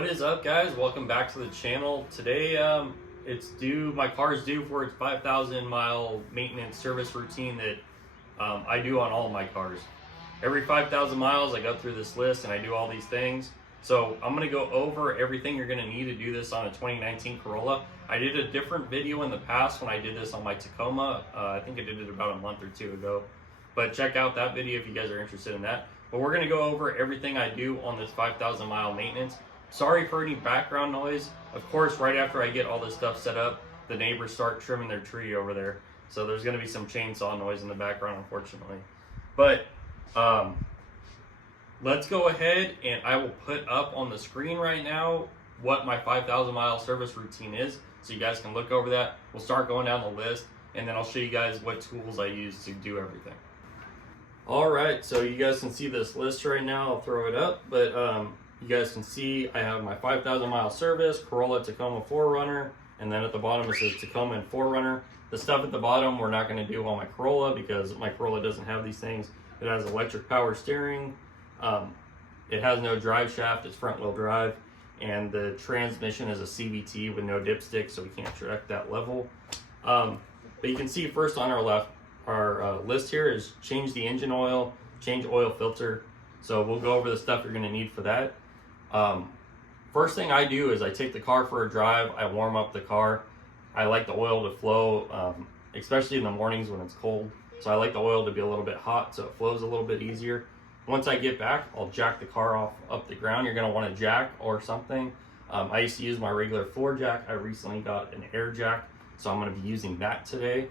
What is up, guys? Welcome back to the channel. Today my car is due for its 5,000 mile maintenance service routine that I do on all of my cars. Every 5,000 miles I go through this list and I do all these things. So I'm going to go over everything you're going to need to do this on a 2019 Corolla. I did a different video in the past when I did this on my Tacoma. I think I did it about a month or two ago. But check out that video if you guys are interested in that. But we're going to go over everything I do on this 5,000 mile maintenance. Sorry for any background noise. Of course, right after I get all this stuff set up, the neighbors start trimming their tree over there. So there's going to be some chainsaw noise in the background, unfortunately. But let's go ahead and I will put up on the screen right now what my 5,000 mile service routine is, so you guys can look over that. We'll start going down the list, and then I'll show you guys what tools I use to do everything. Alright, so you guys can see this list right now. I'll throw it up, but you guys can see I have my 5,000 mile service, Corolla, Tacoma, 4Runner, and then at the bottom it says Tacoma and 4Runner. The stuff at the bottom we're not going to do on my Corolla because my Corolla doesn't have these things. It has electric power steering, it has no drive shaft, it's front wheel drive, and the transmission is a CVT with no dipstick, so we can't track that level. But you can see first on our left, our list here is change the engine oil, change oil filter. So we'll go over the stuff you're going to need for that. First thing I do is I take the car for a drive, I warm up the car. I like the oil to flow, especially in the mornings when it's cold. So I like the oil to be a little bit hot so it flows a little bit easier. Once I get back, I'll jack the car off up the ground. You're going to want a jack or something. I used to use my regular floor jack. I recently got an air jack, so I'm going to be using that today.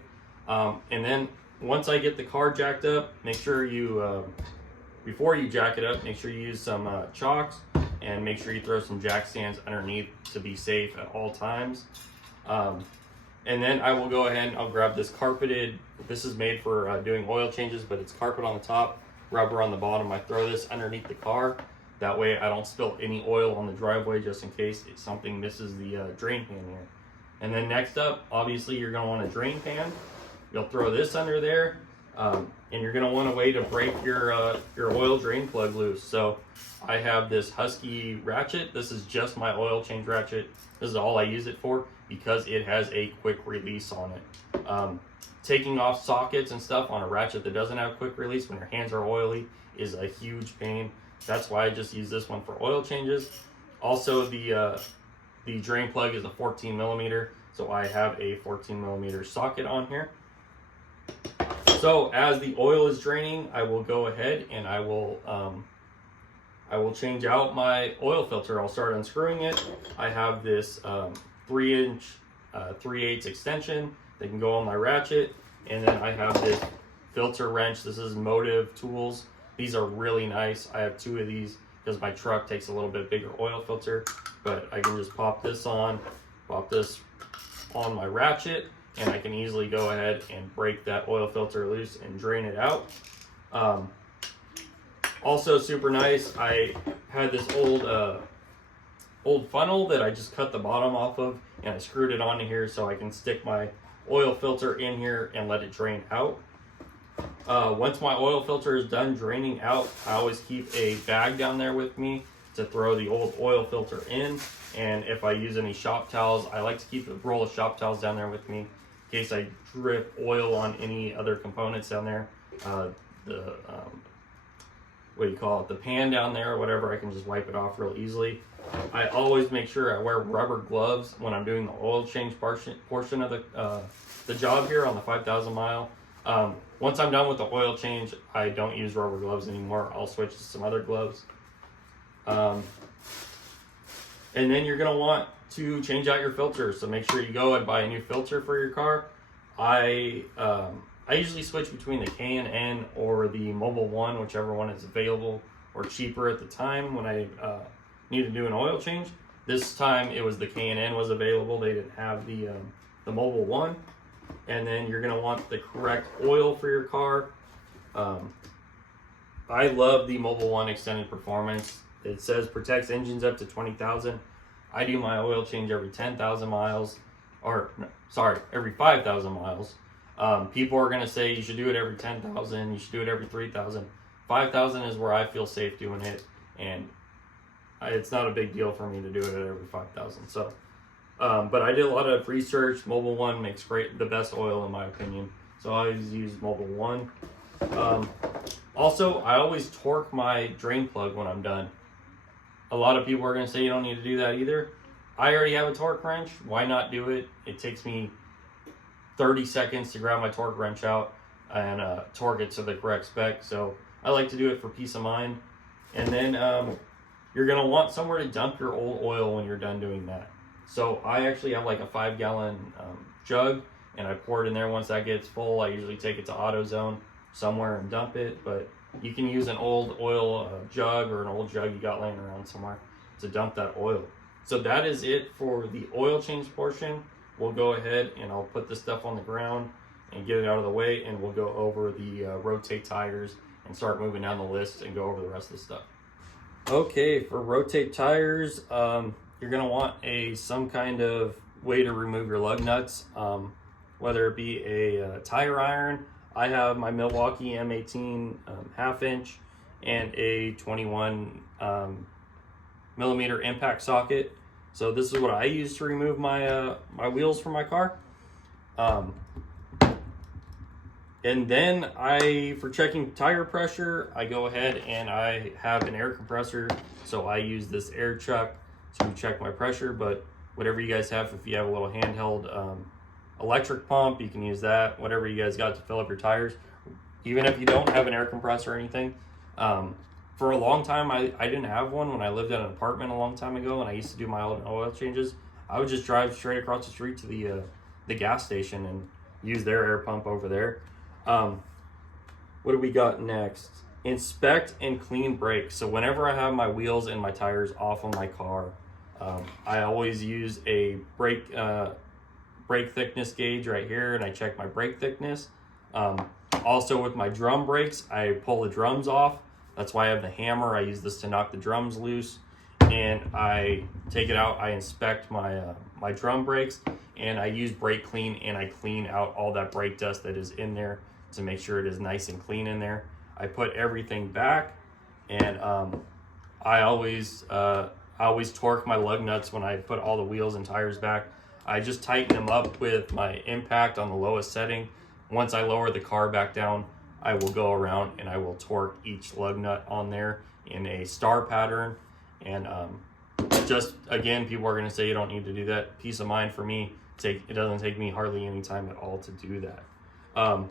And then once I get the car jacked up, make sure you, before you jack it up, make sure you use some chocks and make sure you throw some jack stands underneath to be safe at all times. And then I will go ahead and I'll grab this carpeted, this is made for doing oil changes, but it's carpet on the top, rubber on the bottom. I throw this underneath the car. That way I don't spill any oil on the driveway just in case something misses the drain pan here. And then next up, obviously you're going to want a drain pan. You'll throw this under there, and you're going to want a way to break your oil drain plug loose. So I have this Husky ratchet. This is just my oil change ratchet. This is all I use it for because it has a quick release on it. Taking off sockets and stuff on a ratchet that doesn't have quick release when your hands are oily is a huge pain. That's why I just use this one for oil changes. Also, the drain plug is a 14 millimeter, so I have a 14 millimeter socket on here. So as the oil is draining, I will go ahead and I will change out my oil filter. I'll start unscrewing it. I have this 3-inch 3/8 extension that can go on my ratchet, and then I have this filter wrench. This is Motive Tools. These are really nice. I have 2 of these because my truck takes a little bit bigger oil filter, but I can just pop this on my ratchet, and I can easily go ahead and break that oil filter loose and drain it out. Also super nice, I had this old funnel that I just cut the bottom off of, and I screwed it onto here so I can stick my oil filter in here and let it drain out. Once my oil filter is done draining out, I always keep a bag down there with me to throw the old oil filter in. And if I use any shop towels, I like to keep a roll of shop towels down there with me in case I drip oil on any other components down there. The pan down there or whatever, I can just wipe it off real easily. I always make sure I wear rubber gloves when I'm doing the oil change portion of the job here on the 5,000 mile. Once I'm done with the oil change, I don't use rubber gloves anymore. I'll switch to some other gloves. And then you're going to want to change out your filter. So make sure you go and buy a new filter for your car. I usually switch between the K&N or the Mobil 1, whichever one is available or cheaper at the time when I need to do an oil change. This time it was the K&N was available. They didn't have the Mobil 1. And then you're going to want the correct oil for your car. I love the Mobil 1 Extended Performance. It says protects engines up to 20,000. I do my oil change every 10,000 miles, or no, sorry, every 5,000 miles. People are going to say you should do it every 10,000, you should do it every 3,000. 5,000 is where I feel safe doing it, and it's not a big deal for me to do it at every 5,000. So, but I did a lot of research. Mobil 1 makes the best oil in my opinion. So I always use Mobil 1. Also, I always torque my drain plug when I'm done. A lot of people are going to say you don't need to do that either. I already have a torque wrench. Why not do it? It takes me 30 seconds to grab my torque wrench out and torque it to the correct spec. So I like to do it for peace of mind. And then you're going to want somewhere to dump your old oil when you're done doing that. So I actually have like a 5-gallon jug, and I pour it in there. Once that gets full, I usually take it to AutoZone somewhere and dump it. But you can use an old oil jug or an old jug you got laying around somewhere to dump that oil. So that is it for the oil change portion. We'll go ahead and I'll put this stuff on the ground and get it out of the way, and we'll go over the rotate tires and start moving down the list and go over the rest of the stuff. Okay, for rotate tires, you're gonna want some kind of way to remove your lug nuts, whether it be a tire iron. I have my Milwaukee M18 half inch and a 21 millimeter impact socket. So this is what I use to remove my my wheels from my car. And then for checking tire pressure, I go ahead and I have an air compressor. So I use this air chuck to check my pressure, but whatever you guys have, if you have a little handheld electric pump, you can use that. Whatever you guys got to fill up your tires. Even if you don't have an air compressor or anything. For a long time, I didn't have one when I lived in an apartment a long time ago, and I used to do my oil changes. I would just drive straight across the street to the gas station and use their air pump over there. What do we got next? Inspect and clean brakes. So whenever I have my wheels and my tires off on my car, I always use a brake thickness gauge right here, and I check my brake thickness. Also with my drum brakes, I pull the drums off. That's why I have the hammer. I use this to knock the drums loose, and I take it out. I inspect my my drum brakes, and I use brake clean, and I clean out all that brake dust that is in there to make sure it is nice and clean in there. I put everything back, and I always torque my lug nuts when I put all the wheels and tires back. I just tighten them up with my impact on the lowest setting. Once I lower the car back down, I will go around and I will torque each lug nut on there in a star pattern. And just again, people are going to say you don't need to do that. Peace of mind for me. It doesn't take me hardly any time at all to do that.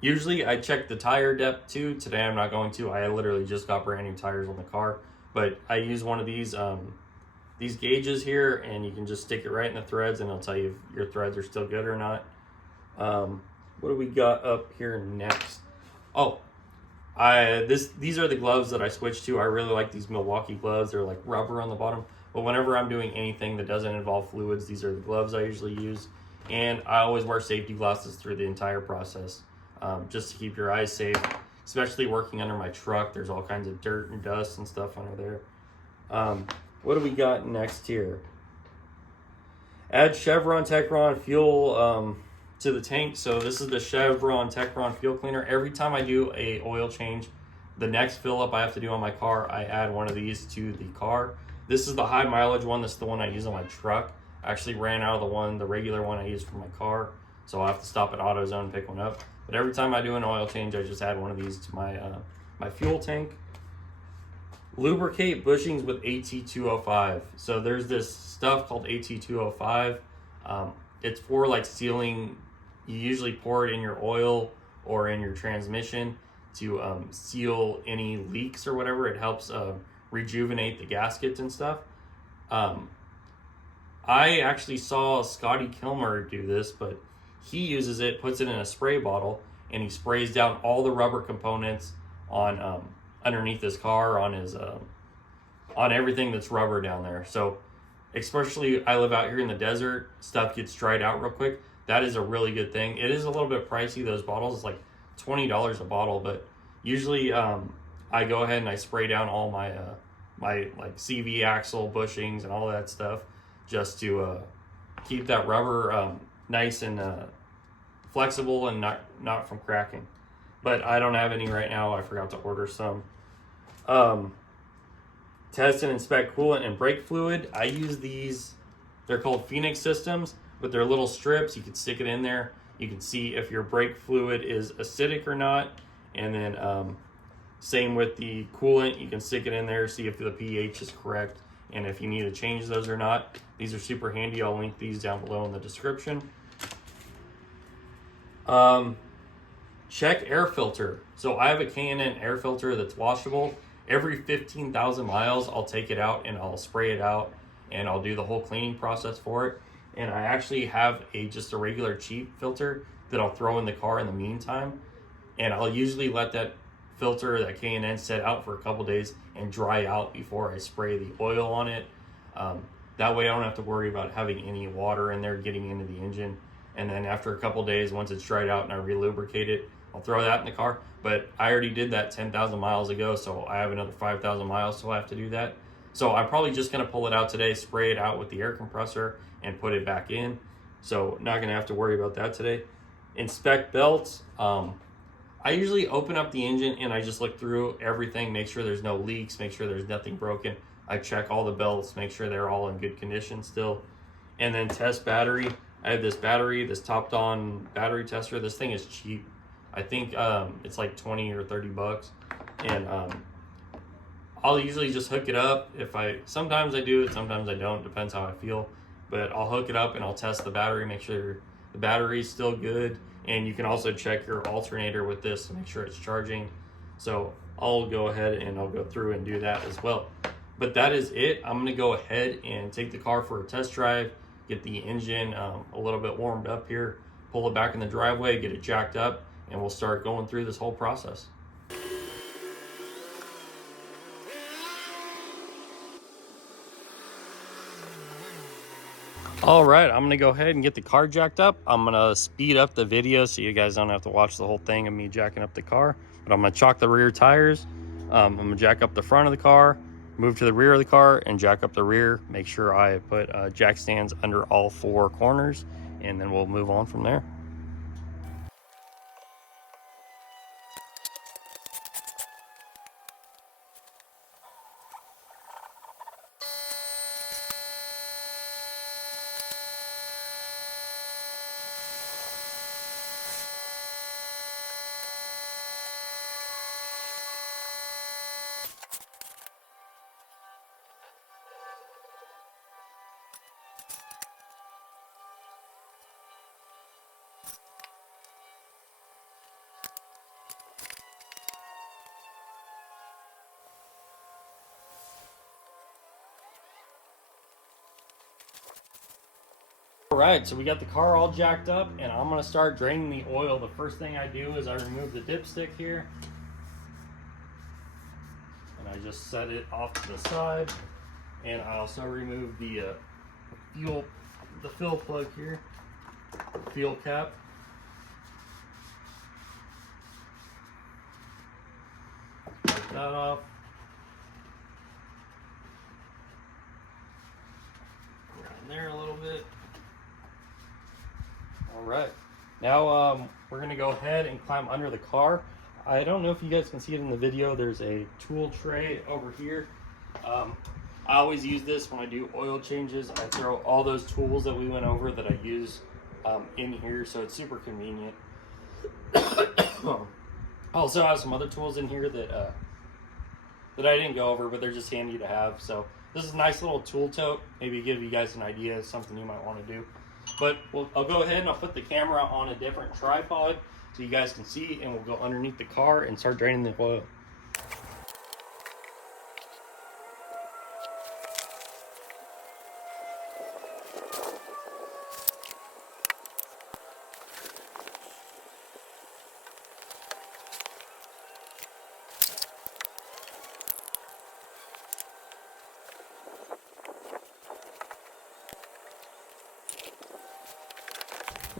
Usually I check the tire depth too. Today I'm not going to. I literally just got brand new tires on the car, but I use one of these gauges here, and you can just stick it right in the threads, and it'll tell you if your threads are still good or not. What do we got up here next? Oh, these are the gloves that I switched to. I really like these Milwaukee gloves. They're like rubber on the bottom, but whenever I'm doing anything that doesn't involve fluids, these are the gloves I usually use. And I always wear safety glasses through the entire process, just to keep your eyes safe, especially working under my truck. There's all kinds of dirt and dust and stuff under there. What do we got next here? Add Chevron Techron fuel to the tank. So this is the Chevron Techron fuel cleaner. Every time I do a oil change, the next fill up I have to do on my car, I add one of these to the car. This is the high mileage one. This is the one I use on my truck. I actually ran out of the regular one I use for my car, so I'll have to stop at AutoZone and pick one up. But every time I do an oil change, I just add one of these to my my fuel tank. Lubricate bushings with AT205. So there's this stuff called AT205. It's for like sealing. You usually pour it in your oil or in your transmission to seal any leaks or whatever. It helps rejuvenate the gaskets and stuff. I actually saw Scotty Kilmer do this, but he uses it, puts it in a spray bottle, and he sprays down all the rubber components on underneath his car, on his on everything that's rubber down there. So especially I live out here in the desert, stuff gets dried out real quick. That is a really good thing. It is a little bit pricey, those bottles. It's like $20 a bottle, but usually I go ahead and I spray down all my my like CV axle bushings and all that stuff, just to keep that rubber nice and flexible and not from cracking. But I don't have any right now. I forgot to order some. test and inspect coolant and brake fluid. I use these, they're called Phoenix systems, but they're little strips. You can stick it in there. You can see if your brake fluid is acidic or not. And then same with the coolant, you can stick it in there, see if the pH is correct and if you need to change those or not. These are super handy. I'll link these down below in the description. Check air filter. So I have a K&N air filter that's washable. Every 15,000 miles, I'll take it out and I'll spray it out and I'll do the whole cleaning process for it. And I actually have just a regular cheap filter that I'll throw in the car in the meantime. And I'll usually let that filter, that K&N, set out for a couple days and dry out before I spray the oil on it. That way I don't have to worry about having any water in there getting into the engine. And then after a couple days, once it's dried out and I re-lubricate it, I'll throw that in the car. But I already did that 10,000 miles ago, so I have another 5,000 miles till I have to do that. So I'm probably just gonna pull it out today, spray it out with the air compressor and put it back in. So not gonna have to worry about that today. Inspect belts. I usually open up the engine and I just look through everything, make sure there's no leaks, make sure there's nothing broken. I check all the belts, make sure they're all in good condition still. And then test battery. I have this battery, this Top-On battery tester. This thing is cheap. I think it's like 20 or 30 bucks. And I'll usually just hook it up. Sometimes I do it, sometimes I don't, depends how I feel. But I'll hook it up and I'll test the battery, make sure the battery's still good. And you can also check your alternator with this to make sure it's charging. So I'll go ahead and I'll go through and do that as well. But that is it. I'm gonna go ahead and take the car for a test drive, get the engine a little bit warmed up here, pull it back in the driveway, get it jacked up, and we'll start going through this whole process. All right, I'm gonna go ahead and get the car jacked up. I'm gonna speed up the video so you guys don't have to watch the whole thing of me jacking up the car, but I'm gonna chock the rear tires. I'm gonna jack up the front of the car, move to the rear of the car and jack up the rear. Make sure I put jack stands under all four corners, and then we'll move on from there. All right, so we got the car all jacked up and I'm gonna start draining the oil. The first thing I do is I remove the dipstick here. And I just set it off to the side. And I also remove the fill plug here, fuel cap. Take that off. Around there a little bit. All right, now we're gonna go ahead and climb under the car. I don't know if you guys can see it in the video. There's a tool tray over here. I always use this when I do oil changes. I throw all those tools that we went over that I use in here, so it's super convenient. I also have some other tools in here that I didn't go over, but they're just handy to have. So this is a nice little tool tote. Maybe give you guys an idea of something you might want to do. But I'll go ahead and I'll put the camera on a different tripod so you guys can see, and we'll go underneath the car and start draining the oil.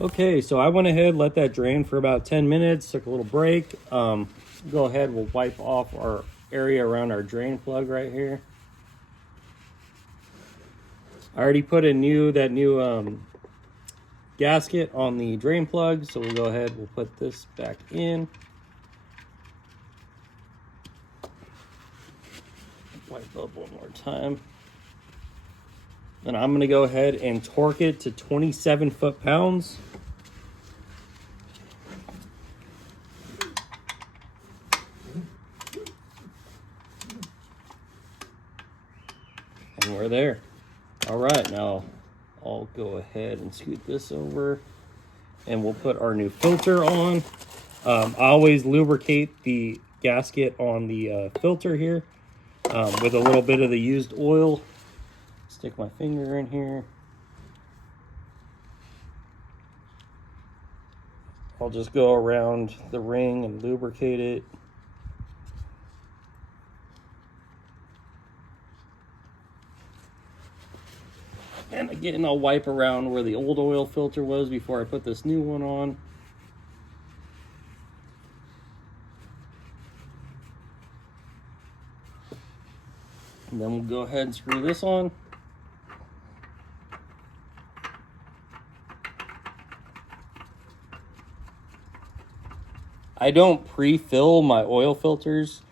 Okay, so I went ahead, let that drain for about 10 minutes, took a little break. Go ahead, we'll wipe off our area around our drain plug right here. I already put that new gasket on the drain plug, so we'll go ahead, we'll put this back in. Wipe up one more time. Then I'm going to go ahead and torque it to 27 foot-pounds. And we're there. All right, now I'll go ahead and scoot this over and we'll put our new filter on. I always lubricate the gasket on the filter here with a little bit of the used oil. Stick my finger in here. I'll just go around the ring and lubricate it. And again, I'll wipe around where the old oil filter was before I put this new one on. And then we'll go ahead and screw this on. I don't pre-fill my oil filters,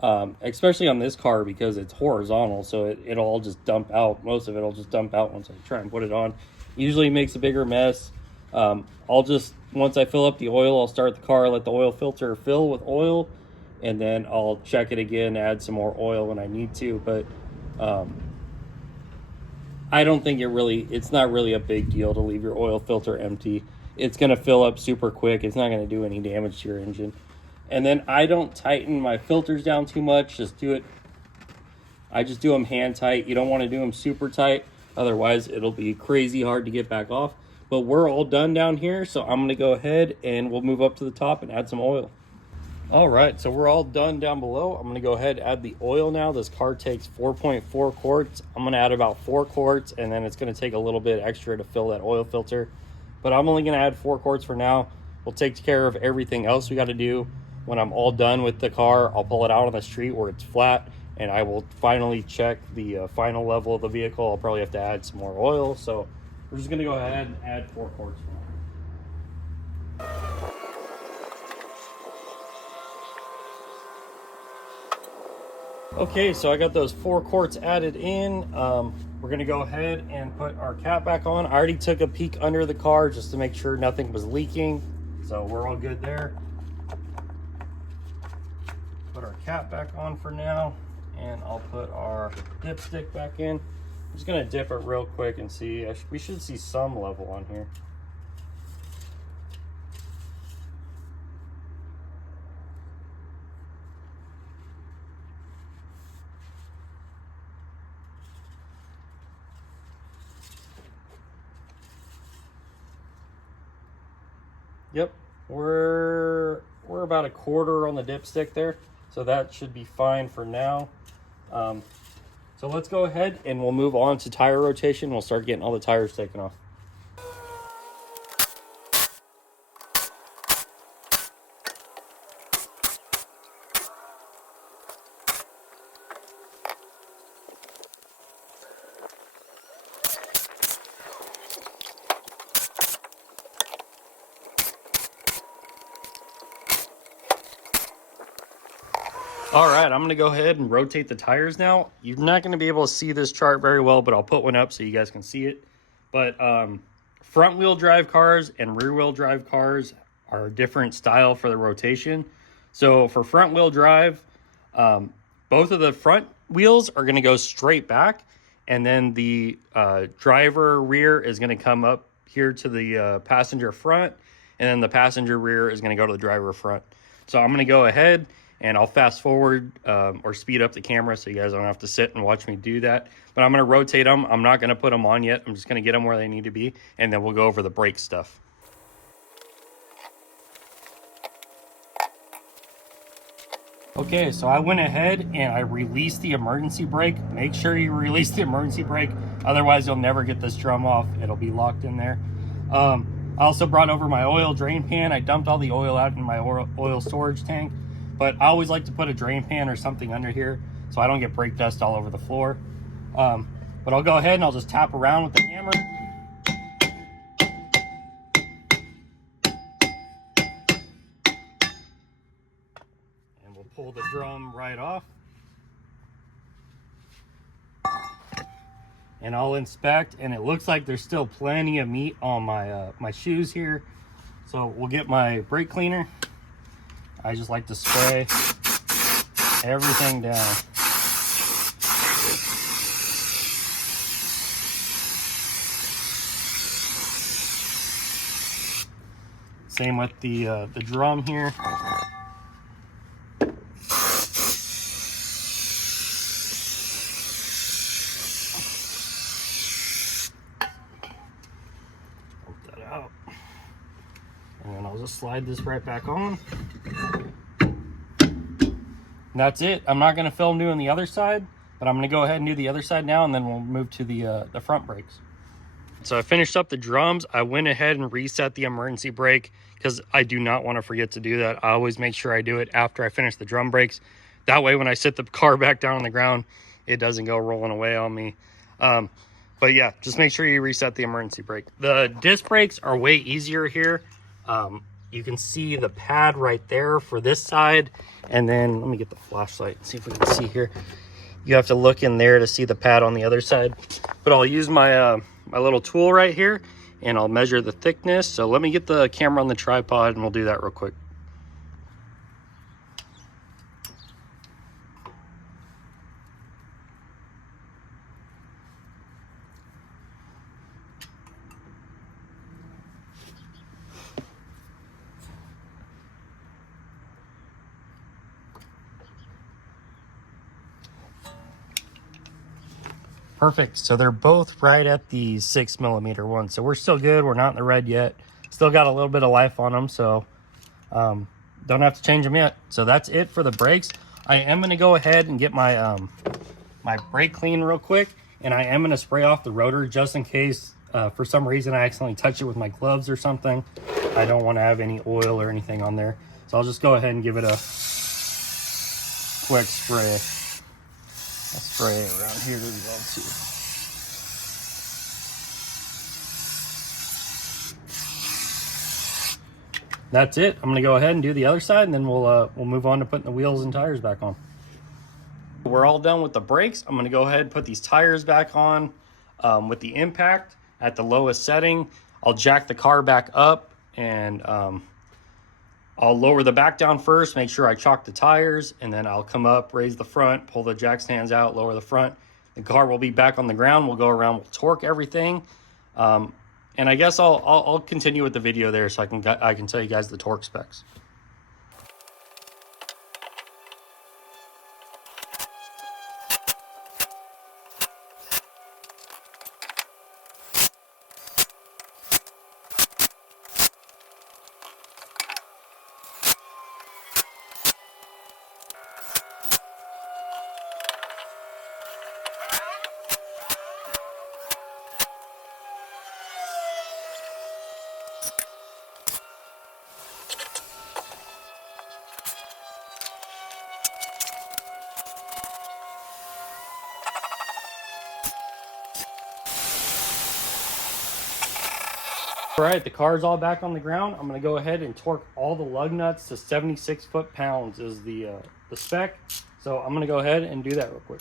especially on this car because it's horizontal, so it'll all just dump out. Most of it will just dump out once I try and put it on. Usually makes a bigger mess. Once I fill up the oil, I'll start the car, let the oil filter fill with oil, and then I'll check it again, add some more oil when I need to. But I don't think it's not really a big deal to leave your oil filter empty. It's going to fill up super quick. It's not going to do any damage to your engine. And then I don't tighten my filters down too much. I just do them hand tight. You don't want to do them super tight. Otherwise, it'll be crazy hard to get back off. But we're all done down here. So I'm going to go ahead and we'll move up to the top and add some oil. All right, so we're all done down below. I'm going to go ahead and add the oil now. This car takes 4.4 quarts. I'm going to add about 4 quarts, and then it's going to take a little bit extra to fill that oil filter. But I'm only going to add 4 quarts for now. We'll take care of everything else we got to do. When I'm all done with the car, I'll pull it out on the street where it's flat, and I will finally check the final level of the vehicle. I'll probably have to add some more oil. So we're just going to go ahead and add 4 quarts for now. Okay, so I got those 4 quarts added in. We're gonna go ahead and put our cap back on. I already took a peek under the car just to make sure nothing was leaking. So we're all good there. Put our cap back on for now, and I'll put our dipstick back in. I'm just gonna dip it real quick and see. We should see some level on here. Yep, we're about a quarter on the dipstick there, so that should be fine for now. So let's go ahead and we'll move on to tire rotation. We'll start getting all the tires taken off. All right, I'm gonna go ahead and rotate the tires now. You're not gonna be able to see this chart very well, but I'll put one up so you guys can see it. But front wheel drive cars and rear wheel drive cars are a different style for the rotation. So for front wheel drive, both of the front wheels are gonna go straight back, and then the driver rear is gonna come up here to the passenger front, and then the passenger rear is gonna go to the driver front. So I'm gonna go ahead and I'll fast forward or speed up the camera so you guys don't have to sit and watch me do that. But I'm going to rotate them. I'm not going to put them on yet. I'm just going to get them where they need to be, and then we'll go over the brake stuff. Okay, so I went ahead and I released the emergency brake. Make sure you release the emergency brake, otherwise you'll never get this drum off. It'll be locked in there. I also brought over my oil drain pan. I dumped all the oil out in my oil storage tank. But I always like to put a drain pan or something under here so I don't get brake dust all over the floor. But I'll go ahead and I'll just tap around with the hammer. And we'll pull the drum right off. and I'll inspect, and it looks like there's still plenty of meat on my my shoes here. So we'll get my brake cleaner. I just like to spray everything down. Same with the drum here. Pull that out. And then I'll just slide this right back on. And that's it. I'm not going to film doing the other side, but I'm going to go ahead and do the other side now, and then we'll move to the front brakes. So I finished up the drums. I went ahead and reset the emergency brake because I do not want to forget to do that. I always make sure I do it after I finish the drum brakes. That way when I sit the car back down on the ground, it doesn't go rolling away on me. But yeah, just make sure you reset the emergency brake. The disc brakes are way easier here. You can see the pad right there for this side. And then let me get the flashlight and see if we can see here. You have to look in there to see the pad on the other side. But I'll use my my little tool right here, and I'll measure the thickness. So let me get the camera on the tripod, and we'll do that real quick. Perfect. So they're both right at the 6mm one. So we're still good. We're not in the red yet. Still got a little bit of life on them. So don't have to change them yet. So that's it for the brakes. I am going to go ahead and get my my brake clean real quick. And I am going to spray off the rotor just in case for some reason I accidentally touch it with my gloves or something. I don't want to have any oil or anything on there. So I'll just go ahead and give it a quick spray. I'll spray it around here as well too. That's it. I'm gonna go ahead and do the other side, and then we'll move on to putting the wheels and tires back on. We're all done with the brakes. I'm gonna go ahead and put these tires back on with the impact at the lowest setting. I'll jack the car back up, and I'll lower the back down first, make sure I chalk the tires, and then I'll come up, raise the front, pull the jack stands out, lower the front. The car will be back on the ground. We'll go around, we'll torque everything. And I guess I'll continue with the video there so I can tell you guys the torque specs. All right, the car's all back on the ground. I'm going to go ahead and torque all the lug nuts to 76 foot-pounds is the spec. So I'm going to go ahead and do that real quick.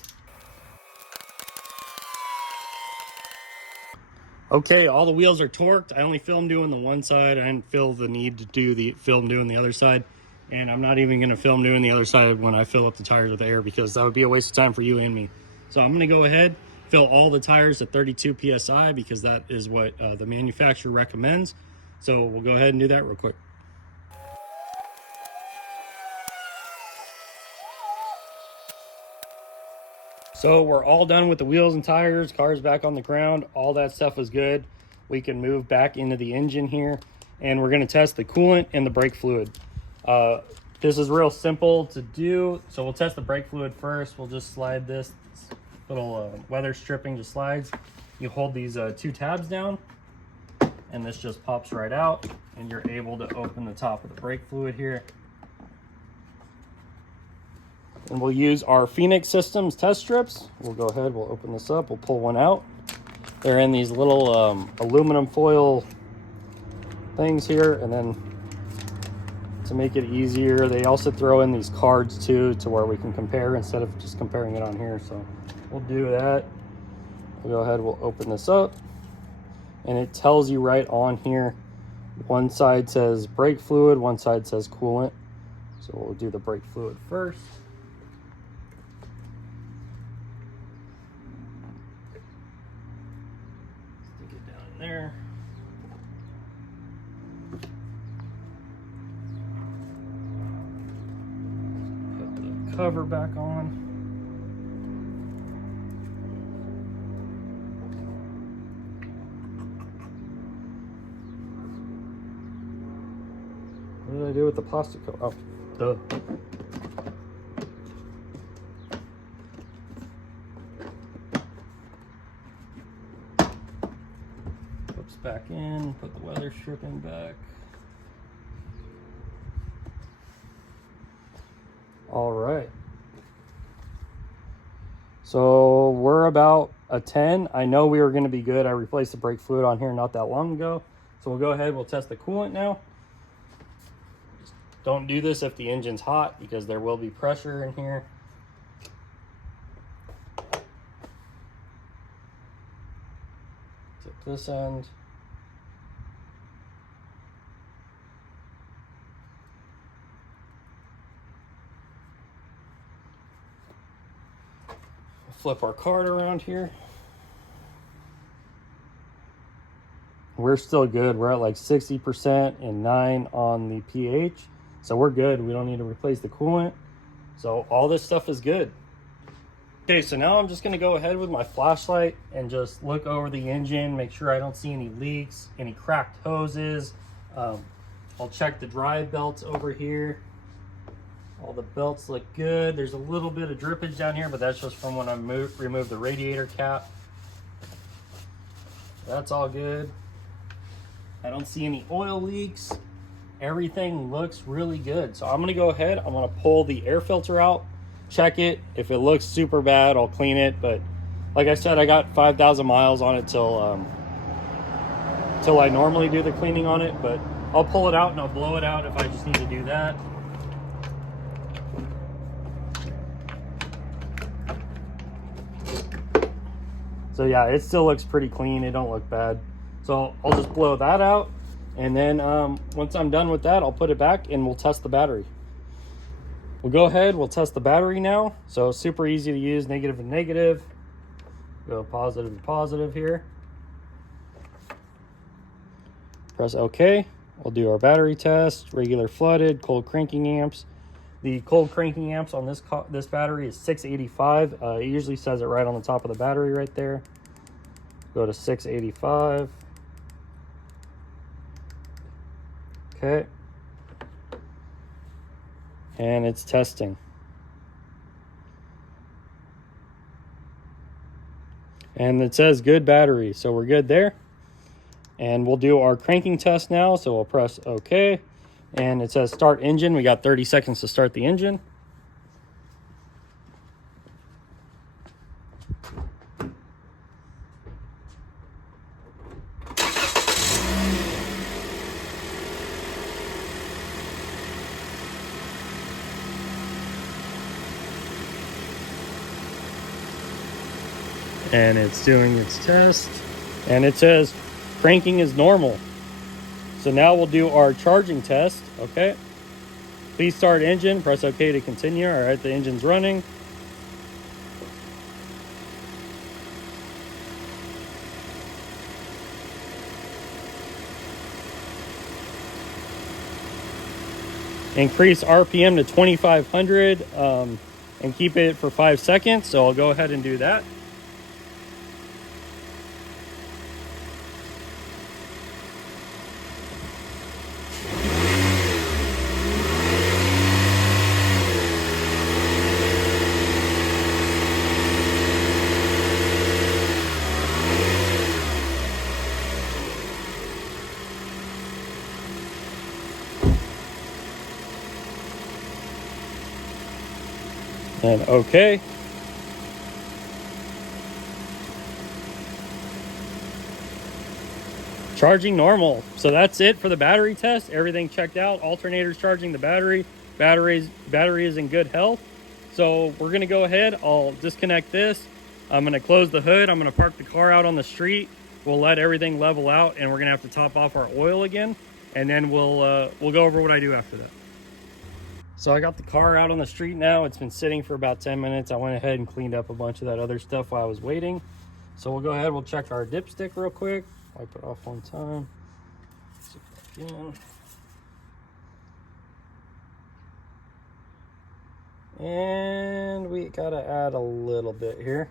Okay, all the wheels are torqued. I only filmed doing the one side. I didn't feel the need to do the film doing the other side. And I'm not even going to film doing the other side when I fill up the tires with air, because that would be a waste of time for you and me. So I'm going to go ahead, fill all the tires at 32 PSI because that is what the manufacturer recommends. So we'll go ahead and do that real quick. So we're all done with the wheels and tires, car's back on the ground, all that stuff is good. We can move back into the engine here, and we're gonna test the coolant and the brake fluid. This is real simple to do. So we'll test the brake fluid first. We'll just slide this little weather stripping, just slides. You hold these two tabs down, and this just pops right out, and you're able to open the top of the brake fluid here. And we'll use our Phoenix Systems test strips. We'll go ahead, we'll open this up, we'll pull one out. They're in these little aluminum foil things here, and then to make it easier, they also throw in these cards too, to where we can compare instead of just comparing it on here. So we'll do that. We'll go ahead, we'll open this up, and it tells you right on here, one side says brake fluid, one side says coolant. So we'll do the brake fluid first. Stick it down in there. Put the cover back on. What did I do with the plastic cover? Oh, duh. Flips back in, put the weather stripping back. All right. So we're about a 10. I know we were going to be good. I replaced the brake fluid on here not that long ago. So we'll go ahead, we'll test the coolant now. Don't do this if the engine's hot because there will be pressure in here. Tip this end. Flip our card around here. We're still good. We're at like 60% and 9 on the pH. So we're good. We don't need to replace the coolant. So all this stuff is good. Okay, so now I'm just going to go ahead with my flashlight and just look over the engine, make sure I don't see any leaks, any cracked hoses. I'll check the drive belts over here. All the belts look good. There's a little bit of drippage down here, but that's just from when I removed the radiator cap. That's all good. I don't see any oil leaks. Everything looks really good. So I'm gonna go ahead, I'm gonna pull the air filter out, check it. If it looks super bad, I'll clean it. But like I said, I got 5,000 miles on it till I normally do the cleaning on it. But I'll pull it out and I'll blow it out if I just need to do that. So yeah, it still looks pretty clean. It don't look bad. So I'll just blow that out. And then once I'm done with that, I'll put it back and we'll test the battery. We'll go ahead, we'll test the battery now. So super easy to use, negative and negative. Go positive and positive here. Press OK. We'll do our battery test, regular flooded, cold cranking amps. The cold cranking amps on this battery is 685. It usually says it right on the top of the battery right there. Go to 685. Okay. And it's testing. And it says good battery, so we're good there. And we'll do our cranking test now, so we'll press OK. And it says start engine. We got 30 seconds to start the engine. And it's doing its test. And it says cranking is normal. So now we'll do our charging test. Okay. Please start engine. Press OK to continue. All right, the engine's running. Increase RPM to 2,500 and keep it for 5 seconds. So I'll go ahead and do that. And OK. Charging normal. So that's it for the battery test. Everything checked out. Alternator's charging the battery. Battery is in good health. So we're going to go ahead. I'll disconnect this. I'm gonna close the hood. I'm gonna park the car out on the street. We'll let everything level out, and we're gonna have to top off our oil again, and then we'll go over what I do after that. So I got the car out on the street now. It's been sitting for about 10 minutes. I went ahead and cleaned up a bunch of that other stuff while I was waiting. So we'll go ahead, we'll check our dipstick real quick. Wipe it off one time. Sit back in. And we gotta add a little bit here.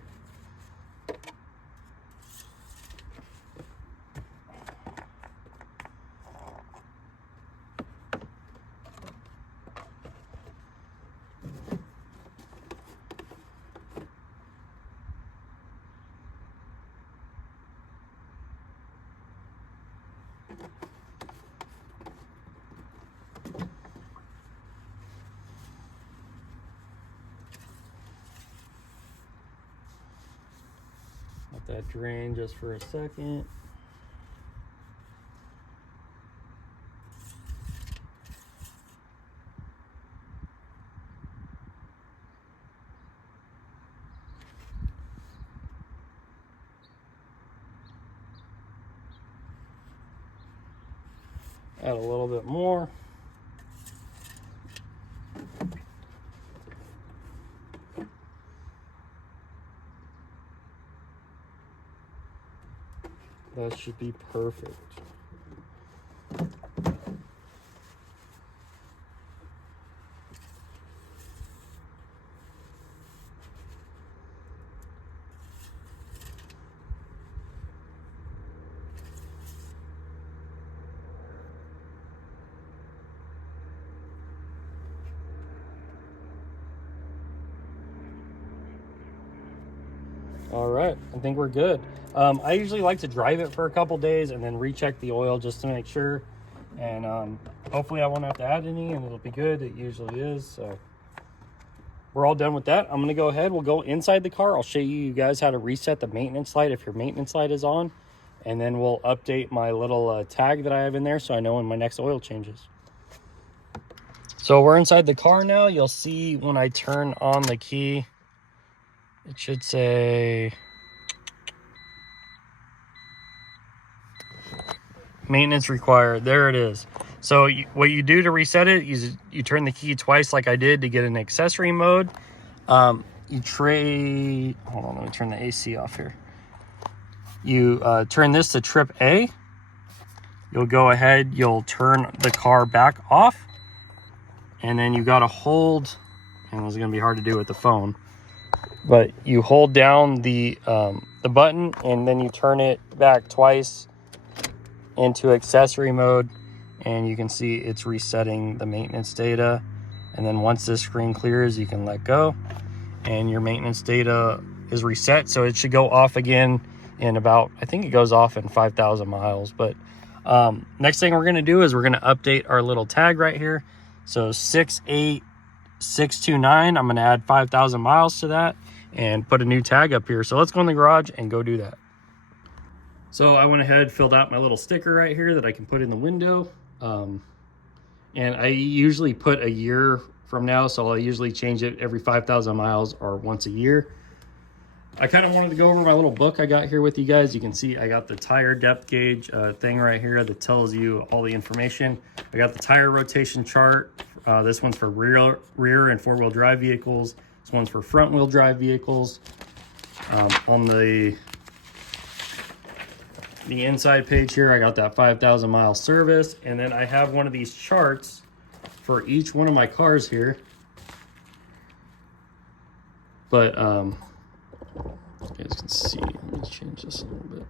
Let that drain just for a second. Add a little bit more. That should be perfect. All right, I think we're good. I usually like to drive it for a couple days and then recheck the oil just to make sure. And hopefully I won't have to add any, and it'll be good. It usually is. So we're all done with that. I'm gonna go ahead. We'll go inside the car. I'll show you guys how to reset the maintenance light if your maintenance light is on, and then we'll update my little tag that I have in there so I know when my next oil changes. So we're inside the car now. You'll see when I turn on the key, it should say maintenance required. There it is. So what you do to reset it, you turn the key twice like I did to get an accessory mode. You trade, hold on, let me turn the AC off here. You turn this to trip A. You'll go ahead, you'll turn the car back off, and then you gotta hold, and it's gonna be hard to do with the phone, but you hold down the button and then you turn it back twice into accessory mode, and you can see it's resetting the maintenance data. And then once this screen clears, you can let go and your maintenance data is reset. So it should go off again in about, I think it goes off in 5,000 miles. But next thing we're gonna do is we're gonna update our little tag right here. So 68629, I'm gonna add 5,000 miles to that and put a new tag up here. So let's go in the garage and go do that. So I went ahead, filled out my little sticker right here that I can put in the window. And I usually put a year from now, so I'll usually change it every 5,000 miles or once a year. I kind of wanted to go over my little book I got here with you guys. You can see I got the tire depth gauge thing right here that tells you all the information. I got the tire rotation chart. This one's for rear and four-wheel drive vehicles. This one's for front-wheel drive vehicles. On the inside page here, I got that 5,000 mile service, and then I have one of these charts for each one of my cars here. But you guys can see, let me change this a little bit.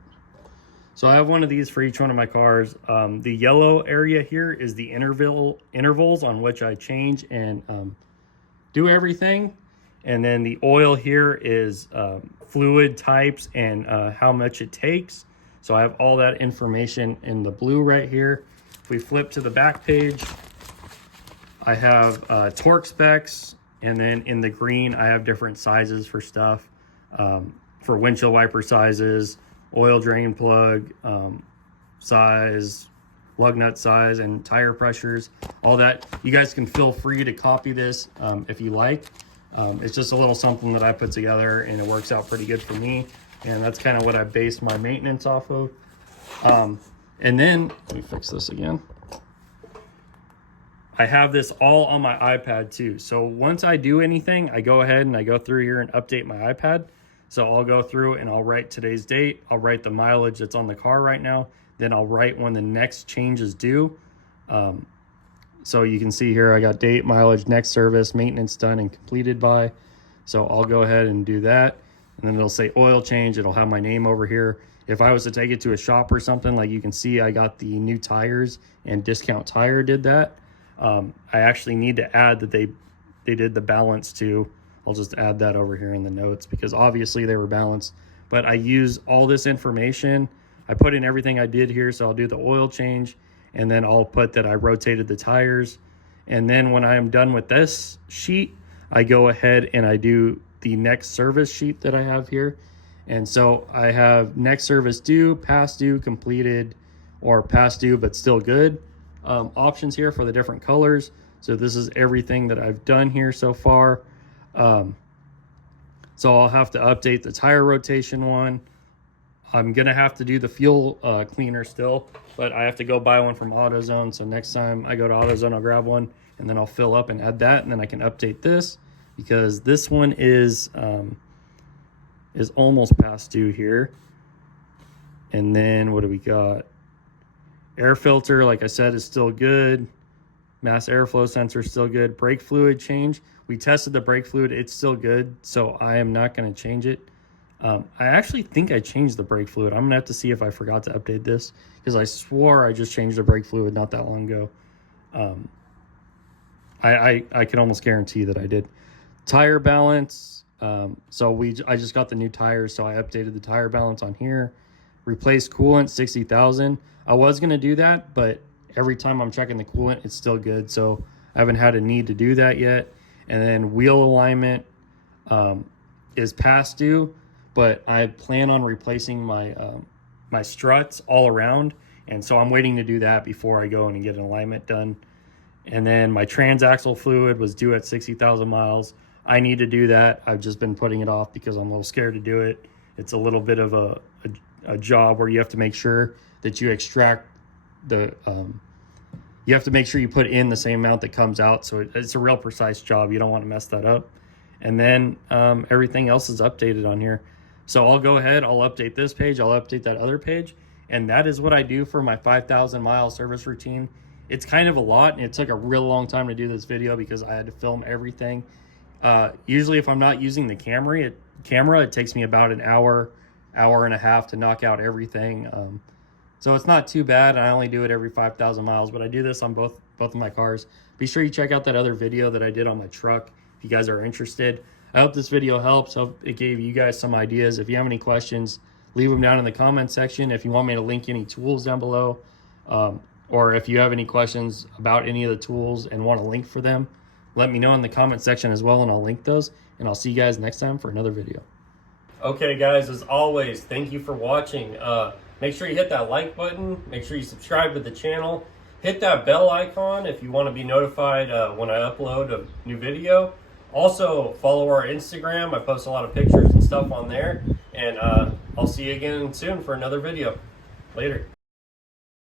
So I have one of these for each one of my cars. The yellow area here is the intervals on which I change and do everything. And then the oil here is fluid types and how much it takes. So I have all that information in the blue right here. If we flip to the back page, I have torque specs, and then in the green, I have different sizes for stuff, for windshield wiper sizes, oil drain plug size, lug nut size, and tire pressures, all that. You guys can feel free to copy this if you like. It's just a little something that I put together, and it works out pretty good for me. And that's kind of what I based my maintenance off of. And then, let me fix this again. I have this all on my iPad too. So once I do anything, I go ahead and I go through here and update my iPad. So I'll go through and I'll write today's date. I'll write the mileage that's on the car right now. Then I'll write when the next change is due. So you can see here, I got date, mileage, next service, maintenance done and completed by. So I'll go ahead and do that. And then it'll say oil change. It'll have my name over here. If I was to take it to a shop or something, like you can see, I got the new tires, and Discount Tire did that. I actually need to add that they did the balance too. I'll just add that over here in the notes because obviously they were balanced. But I use all this information. I put in everything I did here. So I'll do the oil change, and then I'll put that I rotated the tires. And then when I am done with this sheet, I go ahead and I do the next service sheet that I have here. And so I have next service due, past due, completed, or past due but still good. Options here for the different colors. So this is everything that I've done here so far. So I'll have to update the tire rotation one. I'm gonna have to do the fuel cleaner still, but I have to go buy one from AutoZone. So next time I go to AutoZone, I'll grab one and then I'll fill up and add that, and then I can update this because this one is almost past due here. And then what do we got? Air filter, like I said, is still good. Mass airflow sensor is still good. Brake fluid change. We tested the brake fluid. It's still good, so I am not going to change it. I actually think I changed the brake fluid. I'm going to have to see if I forgot to update this because I swore I just changed the brake fluid not that long ago. I can almost guarantee that I did. Tire balance. So I just got the new tires, so I updated the tire balance on here. Replace coolant, 60,000. I was going to do that, but every time I'm checking the coolant, it's still good. So I haven't had a need to do that yet. And then wheel alignment is past due, but I plan on replacing my my struts all around. And so I'm waiting to do that before I go in and get an alignment done. And then my transaxle fluid was due at 60,000 miles. I need to do that. I've just been putting it off because I'm a little scared to do it. It's a little bit of a job where you have to make sure that you extract the you have to make sure you put in the same amount that comes out, so it's a real precise job. You don't want to mess that up. And then everything else is updated on here. So I'll go ahead, I'll update this page, I'll update that other page, and that is what I do for my 5,000 mile service routine. It's kind of a lot, and it took a real long time to do this video because I had to film everything. Usually if I'm not using the camera, it takes me about an hour and a half to knock out everything. So it's not too bad. I only do it every 5,000 miles, but I do this on both of my cars. Be sure you check out that other video that I did on my truck if you guys are interested. I hope this video helps. Hope it gave you guys some ideas. If you have any questions, leave them down in the comment section. If you want me to link any tools down below, or if you have any questions about any of the tools and want a link for them, let me know in the comment section as well, and I'll link those. And I'll see you guys next time for another video. Okay, guys, as always, thank you for watching. Make sure you hit that like button. Make sure you subscribe to the channel. Hit that bell icon if you want to be notified when I upload a new video. Also, follow our Instagram. I post a lot of pictures and stuff on there. And I'll see you again soon for another video. Later.